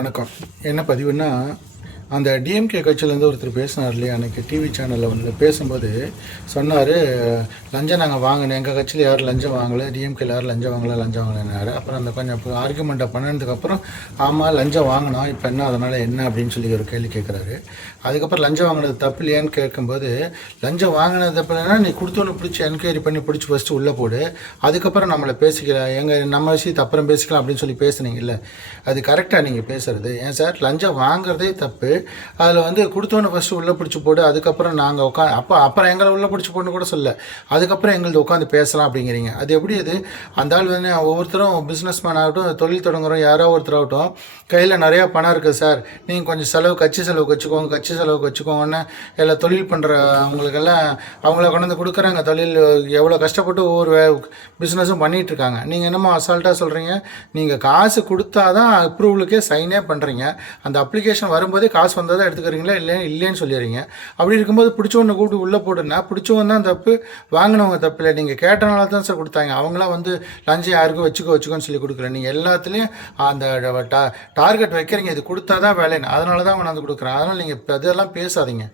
வணக்கம். என்ன பதிவுன்னா, அந்த டிஎம்கே கட்சியிலேருந்து ஒருத்தர் பேசினார் இல்லையா, அன்றைக்கி டிவி சேனலில் வந்து பேசும்போது சொன்னார், லஞ்சம் நாங்கள் வாங்கினேன், எங்கள் கட்சியில் யாரும் லஞ்சம் வாங்கலை, டிஎம்கேல யாரும் லஞ்சம் வாங்கினாரு. அப்புறம் அந்த கொஞ்சம் ஆர்குமெண்ட்டை பண்ணதுக்கப்புறம் ஆமாம் லஞ்சம் வாங்கினோம், இப்போ என்ன அதனால் என்ன அப்படின்னு சொல்லி ஒரு கேள்வி கேட்குறாரு. அதுக்கப்புறம் லஞ்சம் வாங்கினது தப்பு இல்லையான்னு கேட்கும்போது, லஞ்சம் வாங்கினது தப்பு இல்லைன்னா நீ கொடுத்தோன்னு பிடிச்சி என்கொயரி பண்ணி பிடிச்சி ஃபஸ்ட்டு உள்ளே போடு, அதுக்கப்புறம் நம்மளை பேசிக்கலாம், நம்ம விஷயத்தை அப்புறம் பேசிக்கலாம் அப்படின்னு சொல்லி பேசுனீங்கல்ல, அது கரெக்டாக நீங்கள் பேசுகிறது. ஏன் சார், லஞ்சம் வாங்குறதே தப்பு, அதில் வந்து கொடுத்தோன்னு ஃபஸ்ட்டு உள்ளே பிடிச்சி போடு, அதுக்கப்புறம் நாங்கள் அப்புறம் எங்களை உள்ளே பிடிச்சி போடணும் கூட சொல்ல, அதுக்கப்புறம் எங்களுக்கு உட்காந்து பேசலாம் அப்படிங்கிறீங்க. அது எப்படி? அது அந்த ஆள் வந்து ஒவ்வொருத்தரும் பிஸ்னஸ் மேன் ஆகட்டும், தொழில் தொடங்குறோம் யாரோ ஒருத்தர் ஆகட்டும், கையில் நிறையா பணம் இருக்குது சார், நீங்கள் கொஞ்சம் கட்சி செலவுக்கு வச்சுக்கோங்கன்னு எல்லாம் தொழில் பண்ணுற அவங்களுக்கெல்லாம் அவங்கள கொண்டு வந்து கொடுக்குறாங்க. தொழில் எவ்வளோ கஷ்டப்பட்டு ஒவ்வொரு பிஸ்னஸும் பண்ணிகிட்ருக்காங்க. நீங்கள் என்னமோ அசால்ட்டாக சொல்கிறீங்க. நீங்கள் காசு கொடுத்தா தான் அப்ரூவலுக்கே சைனே பண்ணுறீங்க. அந்த அப்ளிகேஷன் வரும்போதே காசு வந்தால் தான் எடுத்துக்கிறீங்களா, இல்லைன்னு சொல்லிடுறீங்க. அப்படி இருக்கும்போது பிடிச்சவனை கூப்பிட்டு உள்ளே போட்டுன்னா பிடிச்சவன் தான் தப்பு, வாங்கினவங்க தப்பு இல்லை. நீங்கள் கேட்டனால தான் சார் கொடுத்தாங்க. அவங்களாம் வந்து லஞ்சம் யாருக்கும் வச்சுக்கோன்னு சொல்லி கொடுக்கல. நீங்கள் எல்லாத்துலேயும் அந்த டார்கெட் வைக்கிறீங்க, இது கொடுத்தா தான் வேலைன்னு, அதனால தான் கொண்டாந்து கொடுக்குறேன். அதனால் நீங்கள் அதெல்லாம் பேசாதீங்க.